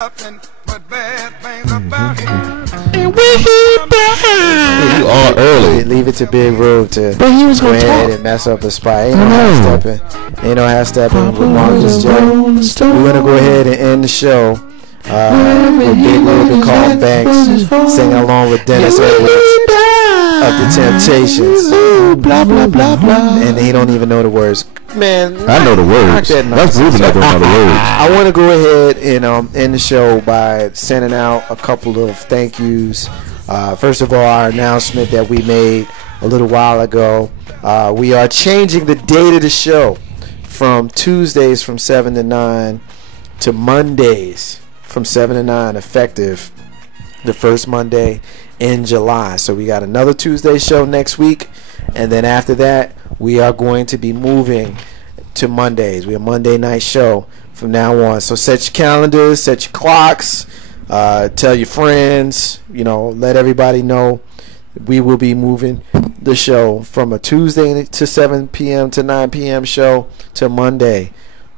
But bad things about him. And when he died, You all early. Leave it to Big Rube to but he was go gonna ahead talk. and mess up the spot. Ain't no half stepping. Ain't no half stepping with Marcus J. We're gonna go ahead and end the show with Big Rube and Carl Banks singing along with Dennis Edwards of the Temptations. Blah blah blah blah. And he don't even know the words. Man, I know the words. That's Ruben that don't know the words. I want to go ahead and end the show by sending out a couple of thank yous. First of all, our announcement that we made a little while ago. We are changing the date of the show from Tuesdays from 7 to 9 to Mondays from 7 to 9, effective the first Monday in July. So we got another Tuesday show next week, and then after that we are going to be moving to Mondays. We're a Monday night show from now on. So set your calendars, set your clocks, tell your friends, let everybody know. We will be moving the show from a Tuesday to 7 p.m. to 9 p.m. show to Monday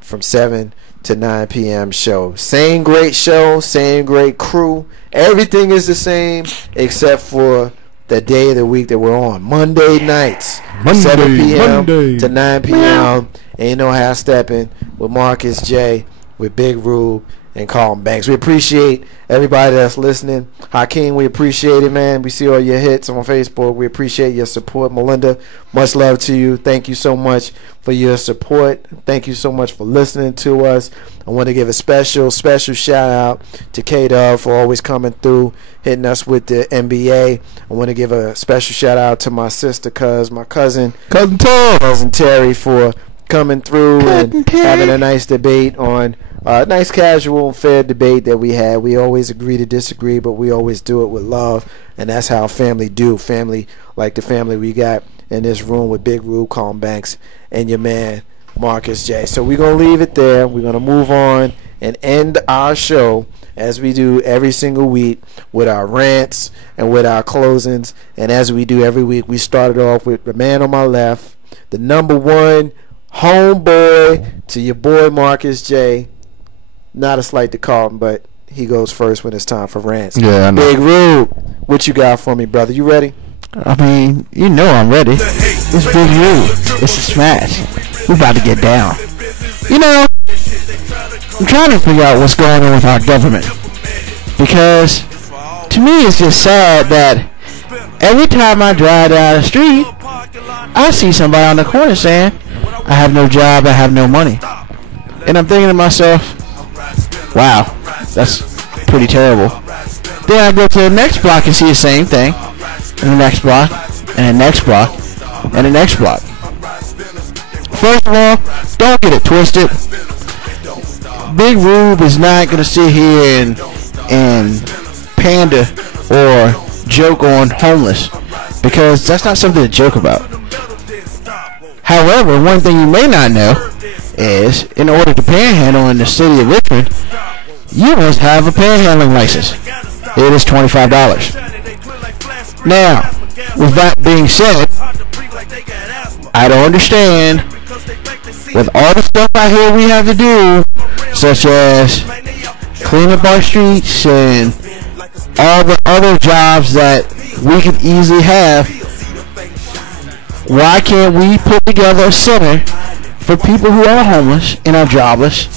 from 7 to 9 p.m. show. Same great show, same great crew. Everything is the same except for the day of the week that we're on. Monday nights, 7 p.m. to 9 p.m. Ain't no half stepping with Marcus J, with Big Rube and Carl Banks. We appreciate everybody that's listening. Hakeem, we appreciate it, man. We see all your hits on Facebook. We appreciate your support. Melinda, much love to you. Thank you so much for your support. Thank you so much for listening to us. I want to give a special shout out to K-Dub for always coming through, hitting us with the NBA. I want to give a special shout out to my sister, my cousin Terry, for coming through and having a nice debate on nice casual and fair debate that we had. We always agree to disagree, but we always do it with love, and that's how family do. Family like the family we got in this room with Big Rube, Calm Banks, and your man Marcus J. So we're going to leave it there. We're going to move on and end our show as we do every single week with our rants and with our closings. And as we do every week, we started off with the man on my left, the number one homeboy to your boy Marcus J. Not a slight to Carlton, but he goes first when it's time for rants. Yeah, I know. Big Rube, what you got for me, brother? You ready? I mean, I'm ready. It's Big Rube. It's a smash. We about to get down. I'm trying to figure out what's going on with our government, because to me it's just sad that every time I drive down the street, I see somebody on the corner saying, I have no job, I have no money. And I'm thinking to myself, wow, that's pretty terrible. Then I go to the next block and see the same thing, and the next block, and the next block, and the next block. First of all, don't get it twisted. Big Rube is not going to sit here and pander or joke on homeless, because that's not something to joke about. However, one thing you may not know is, in order to panhandle in the city of Richmond, you must have a panhandling license. It is $25. Now, with that being said, I don't understand, with all the stuff I hear we have to do, such as clean up our streets and all the other jobs that we could easily have, why can't we put together a center for people who are homeless and are jobless,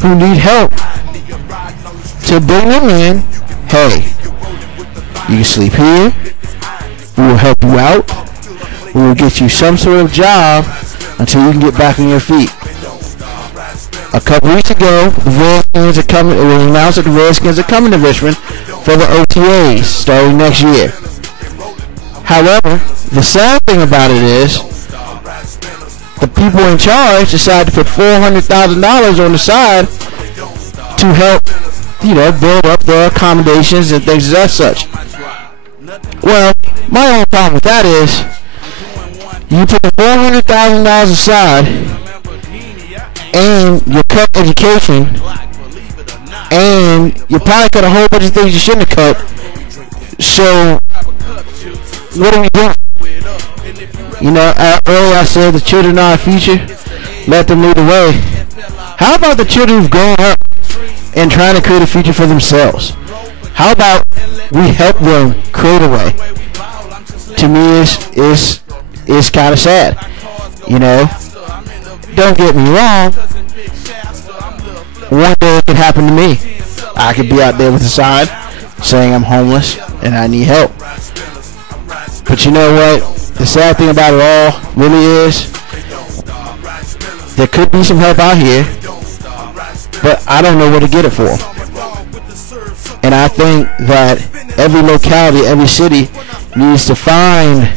who need help, to bring them in? Hey, you can sleep here, we will help you out, we will get you some sort of job until you can get back on your feet. A couple weeks ago, the Redskins are coming. It was announced that the Redskins are coming to Richmond for the OTAs starting next year. However, the sad thing about it is, the people in charge decided to put $400,000 on the side to help, build up their accommodations and things as such. Well, my only problem with that is, you put the $400,000 aside, and you cut education, and you probably cut a whole bunch of things you shouldn't have cut. So, what are we doing? Earlier I said the children are our future. Let them lead the way. How about the children who've grown up and trying to create a future for themselves. How about we help them create a way? To me, is kind of sad. You know, don't get me wrong. One day it could happen to me. I could be out there with a sign saying I'm homeless and I need help. But you know what? The sad thing about it all really is there could be some help out here, but I don't know where to get it for. And I think that every locality, every city needs to find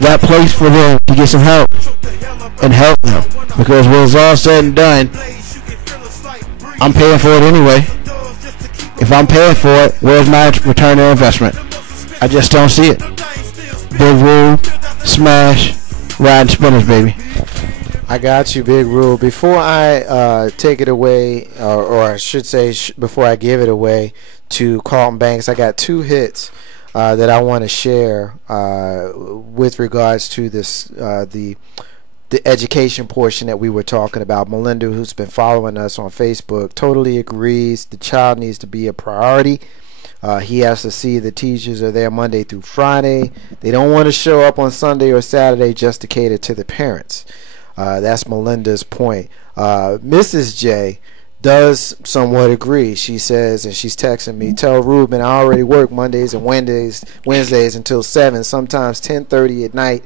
that place for them to get some help and help them. Because when it's all said and done, I'm paying for it anyway. If I'm paying for it, where's my return on investment? I just don't see it. Big Rule, smash, riding spinners, baby. I got you, Big Rule. Before I take it away, or I should say before I give it away to Carlton Banks, I got 2 hits that I want to share with regards to this the education portion that we were talking about. Melinda, who's been following us on Facebook, totally agrees the child needs to be a priority. He has to see the teachers are there Monday through Friday. They don't want to show up on Sunday or Saturday just to cater to the parents. That's Melinda's point. Mrs. J does somewhat agree. She says, and she's texting me, tell Ruben I already work Mondays and Wednesdays until 7, sometimes 10:30 at night,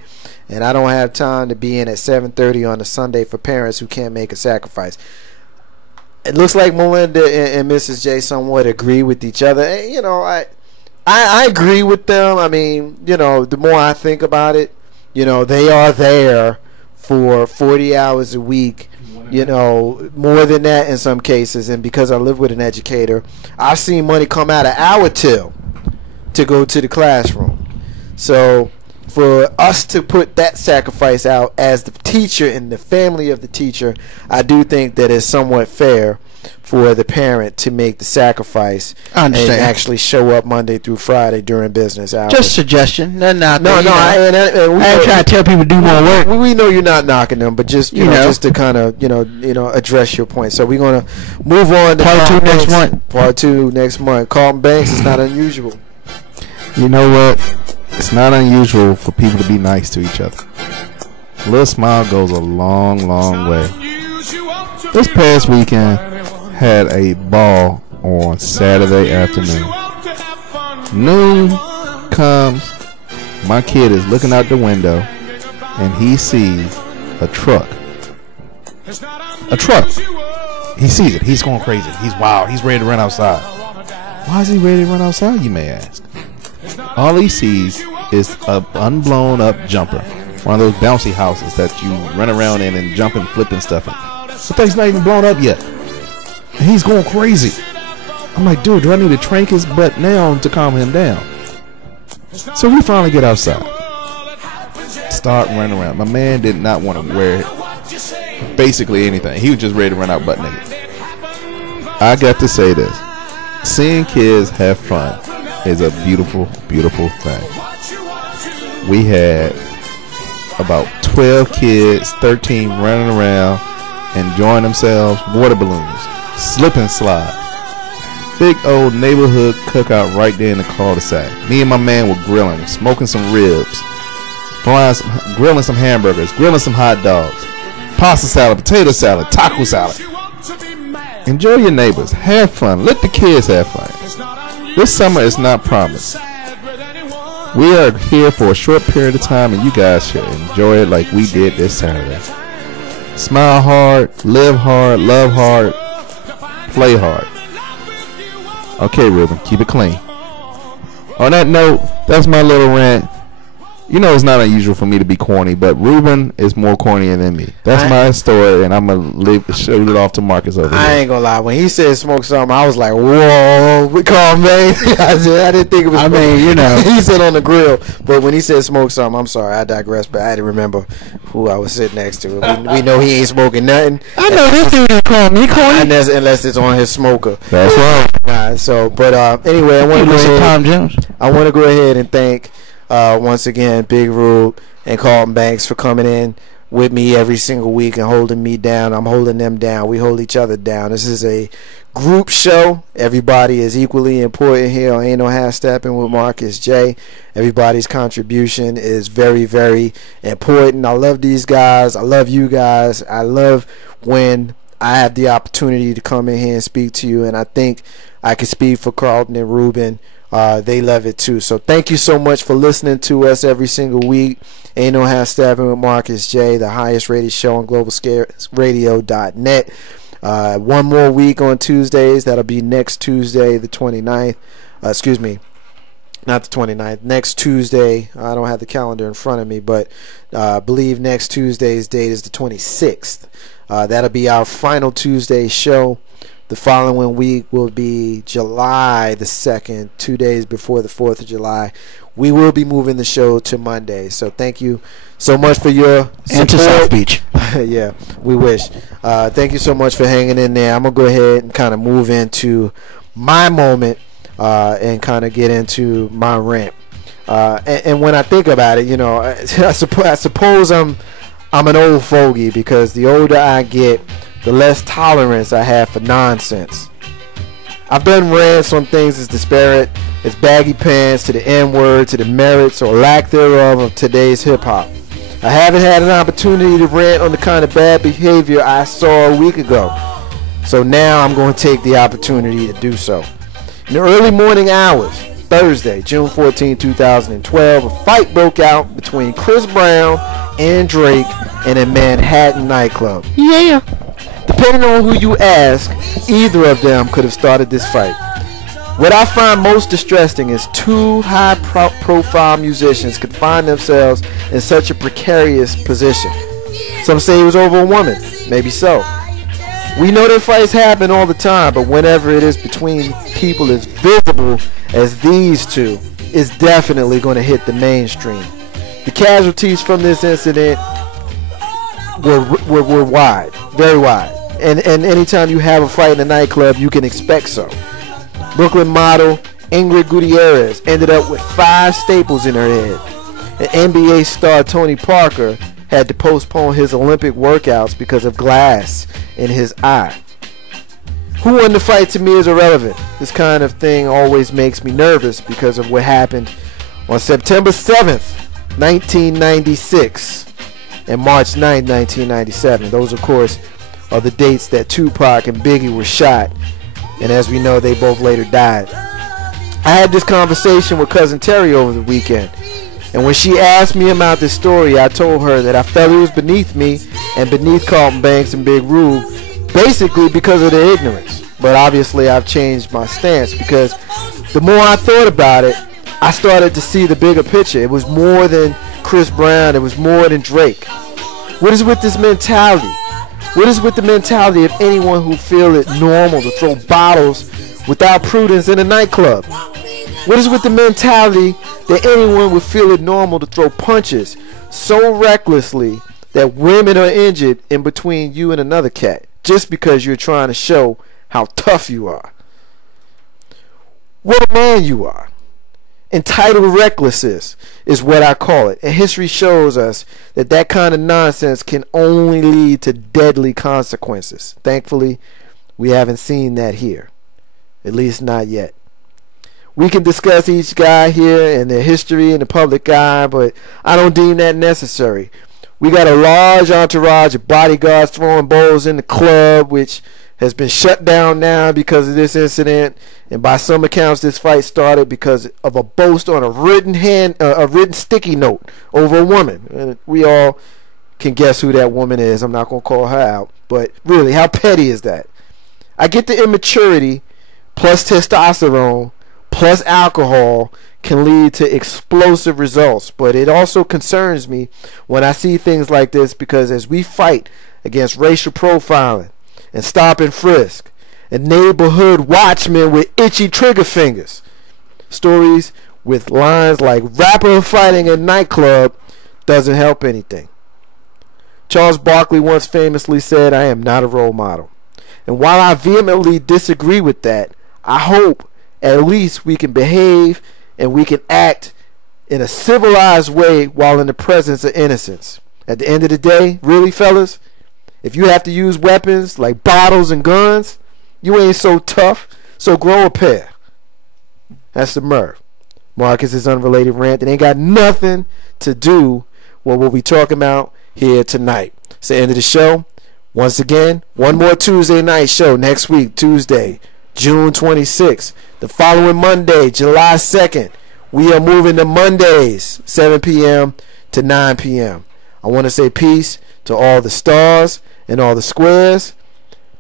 and I don't have time to be in at 7:30 on a Sunday for parents who can't make a sacrifice. It looks like Melinda and Mrs. J somewhat agree with each other. And, you know, I agree with them. I mean, you know, the more I think about it, you know, they are there for 40 hours a week, you know, more than that in some cases. And because I live with an educator, I've seen money come out of our till to go to the classroom. So for us to put that sacrifice out as the teacher and the family of the teacher, I do think that it's somewhat fair for the parent to make the sacrifice and actually show up Monday through Friday during business hours. Just suggestion. No, I ain't trying to tell people to do more work. We know you're not knocking them, but just you know, just to kind of you know address your point. So we're gonna move on to part 2 next month. Part 2 next month. Carlton Banks is not unusual. You know what? It's not unusual for people to be nice to each other. A little smile goes a long, long way. This past weekend had a ball on Saturday afternoon. Noon comes, my kid is looking out the window and he sees a truck. A truck. He sees it. He's going crazy. He's wild. He's ready to run outside. Why is he ready to run outside, you may ask? All he sees is a unblown up jumper. One of those bouncy houses that you run around in and jump and flip and stuff in. The thing's not even blown up yet. And he's going crazy. I'm like, dude, do I need to trank his butt now to calm him down? So we finally get outside. Start running around. My man did not want to wear basically anything. He was just ready to run out butt naked. I got to say this. Seeing kids have fun is a beautiful, beautiful thing. We had about 12 kids, 13 running around, enjoying themselves, water balloons, slip and slide. Big old neighborhood cookout right there in the cul-de-sac. Me and my man were grilling, smoking some ribs, grilling some hamburgers, grilling some hot dogs, pasta salad, potato salad, taco salad. Enjoy your neighbors. Have fun. Let the kids have fun. This summer is not promised. We are here for a short period of time, and you guys should enjoy it like we did this Saturday. Smile hard, live hard, love hard, play hard. Okay, Ruben, keep it clean. On that note, that's my little rant. You know it's not unusual for me to be corny, but Ruben is more corny than me. That's my story, and I'm going to shoot it off to Marcus over here. I ain't going to lie. When he said smoke something, I was like, whoa, we call him, man. I didn't think it was he said on the grill. But when he said smoke something, I'm sorry, I digress, but I didn't remember who I was sitting next to. We know he ain't smoking nothing. I know this dude ain't call me corny. Unless it's on his smoker. That's right. Anyway, I want to go ahead and thank once again Big Rube and Carlton Banks for coming in with me every single week and holding me down. I'm holding them down. We hold each other down. This is a group show. Everybody is equally important here on Ain't No Half Steppin' with Marcus J. Everybody's contribution is very, very important. I love these guys. I love you guys. I love when I have the opportunity to come in here and speak to you, and I think I can speak for Carlton and Ruben. They love it too. So thank you so much for listening to us every single week. Ain't No Half Steppin' with Marcus J, the highest rated show on globalscareradio.net. One more week on Tuesdays. That'll be next Tuesday, the 29th. Excuse me, not the 29th. Next Tuesday. I don't have the calendar in front of me, but I believe next Tuesday's date is the 26th. That'll be our final Tuesday show. The following week will be July the 2nd, 2 days before the 4th of July. We will be moving the show to Monday. So thank you so much for your support. And to South Beach. Yeah, we wish. Thank you so much for hanging in there. I'm going to go ahead and kind of move into my moment and kind of get into my rant. And when I think about it, you know, I suppose I'm an old fogey, because the older I get, the less tolerance I have for nonsense. I've done rants on things as disparate as baggy pants, to the N-word, to the merits or lack thereof of today's hip-hop. I haven't had an opportunity to rant on the kind of bad behavior I saw a week ago. So now I'm going to take the opportunity to do so. In the early morning hours, Thursday, June 14, 2012, a fight broke out between Chris Brown and Drake in a Manhattan nightclub. Yeah. Depending on who you ask, either of them could have started this fight. What I find most distressing is two high-profile musicians could find themselves in such a precarious position. Some say it was over a woman. Maybe so. We know that fights happen all the time, but whenever it is between people as visible as these two, it's definitely going to hit the mainstream. The casualties from this incident were wide, very wide. And anytime you have a fight in a nightclub, you can expect so. Brooklyn model Ingrid Gutierrez ended up with 5 staples in her head. And NBA star Tony Parker had to postpone his Olympic workouts because of glass in his eye. Who won the fight to me is irrelevant. This kind of thing always makes me nervous because of what happened on September 7th, 1996 and March 9th, 1997. Those, of course, are the dates that Tupac and Biggie were shot. And as we know, they both later died. I had this conversation with Cousin Terry over the weekend. And when she asked me about this story, I told her that I felt it was beneath me and beneath Carlton Banks and Big Rube, basically because of their ignorance. But obviously I've changed my stance, because the more I thought about it, I started to see the bigger picture. It was more than Chris Brown. It was more than Drake. What is with this mentality? What is with the mentality of anyone who feel it normal to throw bottles without prudence in a nightclub? What is with the mentality that anyone would feel it normal to throw punches so recklessly that women are injured in between you and another cat just because you're trying to show how tough you are? What a man you are. Entitled recklessness is what I call it. And history shows us that that kind of nonsense can only lead to deadly consequences. Thankfully, we haven't seen that here. At least not yet. We can discuss each guy here and their history in the public eye, but I don't deem that necessary. We got a large entourage of bodyguards throwing bowls in the club, which has been shut down now because of this incident. And by some accounts, this fight started because of a boast on a written sticky note over a woman. And we all can guess who that woman is. I'm not going to call her out. But really, how petty is that? I get the immaturity plus testosterone plus alcohol can lead to explosive results. But it also concerns me when I see things like this, because as we fight against racial profiling and stop and frisk and neighborhood watchmen with itchy trigger fingers, stories with lines like rapper fighting a nightclub doesn't help anything. Charles Barkley once famously said, "I am not a role model." And while I vehemently disagree with that, I hope at least we can behave and we can act in a civilized way while in the presence of innocence. At the end of the day, really, fellas, if you have to use weapons like bottles and guns, you ain't so tough. So grow a pair. That's the Murph. Marcus's unrelated rant. It ain't got nothing to do with what we talking about here tonight. It's the end of the show. Once again, one more Tuesday night show next week, Tuesday, June 26th. The following Monday, July 2nd, we are moving to Mondays, 7 p.m. to 9 p.m. I want to say peace to all the stars and all the squares.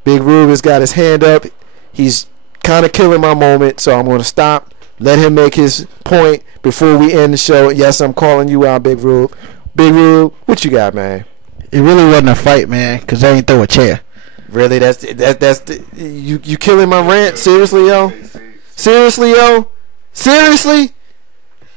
Big Rube has got his hand up. He's kind of killing my moment, so I'm going to stop. Let him make his point before we end the show. Yes, I'm calling you out, Big Rube. Big Rube, what you got, man? It really wasn't a fight, man, because they ain't throw a chair. Really? That's you killing my rant? Seriously, yo? Seriously, yo? Seriously?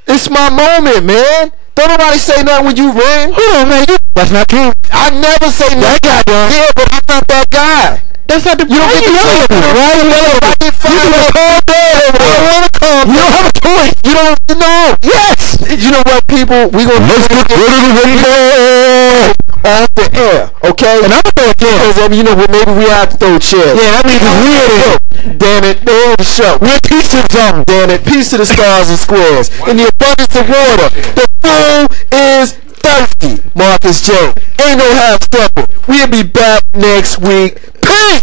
It's my moment, man. Don't nobody say nothing when you ran. Hold on, man. That's not true. I never say nothing. That guy does. Yeah, but I'm not that guy. That's not the. You don't get to yell at me. Why you yelling at me? You can calm down. I don't want to calm down. You don't have a choice. You don't know. Yes. You know what, people? We gonna let's get rid of the radio off the air, okay? And I'm gonna throw a chair. Because you know what? Maybe we have to throw a chair. Yeah, that means it's weird. Damn it! They on the show. We're peace to the zone. Damn it! Peace to the stars and squares. In the abundance of water, the fool is thirsty. Marcus J. Ain't no half stepper. We'll be back next week. Peace.